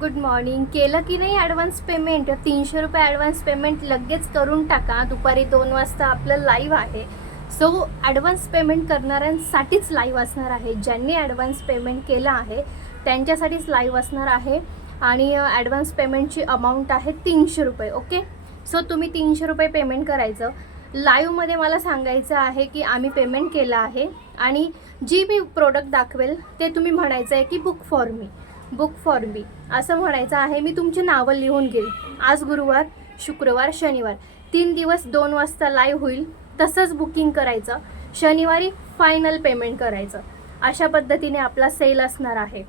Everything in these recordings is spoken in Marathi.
Good morning. केलं की नाही ॲडव्हान्स पेमेंट? 300 रुपये ॲडव्हान्स पेमेंट लगेच करून टाका. दुपारी 2 वाजता आपलं लाईव्ह आहे. सो ॲडव्हान्स पेमेंट करणाऱ्यांसाठीच लाईव्ह असणार आहे. ज्यांनी ॲडव्हान्स पेमेंट केलं आहे त्यांच्यासाठीच लाईव्ह असणार आहे. आणि ॲडव्हान्स पेमेंटची अमाऊंट आहे 300 रुपये. ओके, सो तुम्ही 300 रुपये पेमेंट करायचं. लाईव्हमध्ये मला सांगायचं आहे की आम्ही पेमेंट केलं आहे आणि जी मी प्रोडक्ट दाखवेल ते तुम्ही म्हणायचं आहे की बुक फॉर मी असं म्हणायचं आहे. मी तुमची नावं लिहून घेईल. आज गुरुवार, शुक्रवार, शनिवार 3 दिवस 2 वाजता लाईव्ह होईल. तसंच बुकिंग करायचं. शनिवारी फायनल पेमेंट करायचं. अशा पद्धतीने आपला सेल असणार आहे.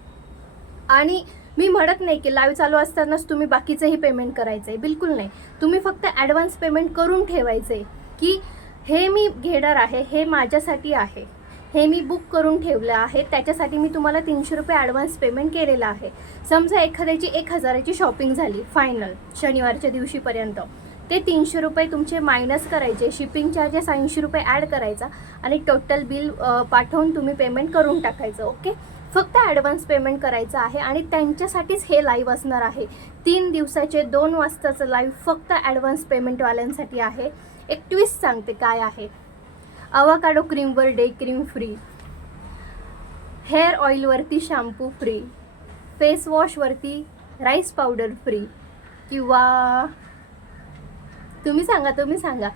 आणि मी म्हणत नाही की लाईव्ह चालू असतानाच तुम्ही बाकीचंही पेमेंट करायचं आहे, बिलकुल नाही. तुम्ही फक्त ॲडव्हान्स पेमेंट करून ठेवायचं आहे की हे मी घेणार आहे, हे माझ्यासाठी आहे, हे मी बुक करून ठेवलं आहे, त्याच्यासाठी मी तुम्हाला 300 रुपये ॲडव्हान्स पेमेंट केलेलं आहे. समजा एखाद्याची 1000ची शॉपिंग झाली फायनल शनिवारच्या दिवशीपर्यंत, ते 300 रुपये तुमचे मायनस करायचे. शिपिंग चार्जेस 80 रुपये ॲड करायचा आणि टोटल बिल पाठवून तुम्ही पेमेंट करून टाकायचं. ओके, फक्त ॲडव्हान्स पेमेंट करायचं आहे आणि त्यांच्यासाठीच हे लाईव्ह असणार आहे. 3 दिवसाचे 2 वाजताचं लाईव्ह फक्त ॲडव्हान्स पेमेंटवाल्यांसाठी आहे. एक ट्विस्ट सांगते काय आहे. अवाकाडो क्रीमवर डे क्रीम फ्री, हेअर ऑइलवरती शॅम्पू फ्री, फेस वॉशवरती राईस पावडर फ्री, किंवा तुम्ही सांगा.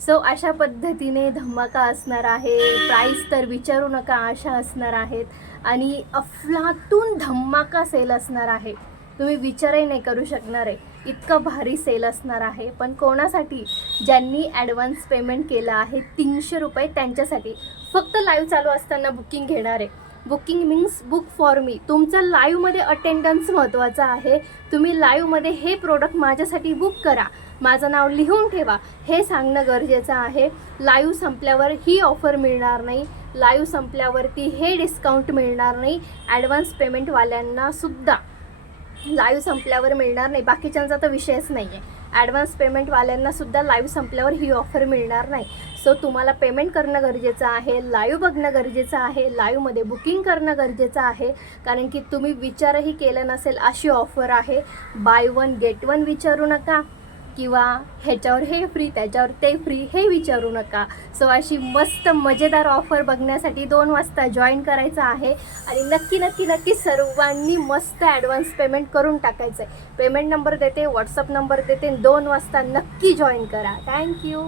सो अशा पद्धतीने धमाका असणार आहे. प्राईस तर विचारू नका, अशा असणार आहेत. आणि अफलातून धमाका सेल असणार आहे. तुम्ही विचारही नाही करू शकणार आहे, इतकं भारी सेल असणार आहे. पण कोणासाठी? ज्यांनी ॲडव्हान्स पेमेंट केलं आहे 300 रुपये, त्यांच्यासाठी. फक्त लाईव्ह चालू असताना बुकिंग घेणार आहे. Booking means book for me. तुमचं लाईव्हमध्ये अटेंडन्स महत्त्वाचं आहे. तुम्ही लाईव्हमध्ये हे प्रोडक्ट माझ्यासाठी बुक करा, माझं नाव लिहून ठेवा, हे सांगणं गरजेचं आहे. लाईव्ह संपल्यावर ही ऑफर मिळणार नाही, लाईव्ह संपल्यावरती हे डिस्काउंट मिळणार नाही. ॲडव्हान्स पेमेंटवाल्यांना सुद्धा लाईव्ह संपल्यावर मिळणार नाही. बाकीच्यांचा तर विषयच नाही आहे. ॲडव्हान्स पेमेंटवाल्यांना सुद्धा लाईव्ह संपल्यावर ही ऑफर मिळणार नाही. सो तुम्हाला पेमेंट करणं गरजेचं आहे, लाईव्ह बघणं गरजेचं आहे, लाईव्हमध्ये बुकिंग करणं गरजेचं आहे. कारण की तुम्ही विचारही केलं नसेल अशी ऑफर आहे. बाय 1 गेट 1 विचारू नका, किंवा ह्याच्यावर हे फ्री त्याच्यावर ते फ्री हे विचारू नका. सो अशी मस्त मजेदार ऑफर बघण्यासाठी 2 वाजता जॉईन करायचं आहे. आणि नक्की सर्वांनी मस्त ॲडव्हान्स पेमेंट करून टाकायचं आहे. पेमेंट नंबर देते, व्हॉट्सअप नंबर देते. 2 वाजता नक्की जॉईन करा. थँक्यू.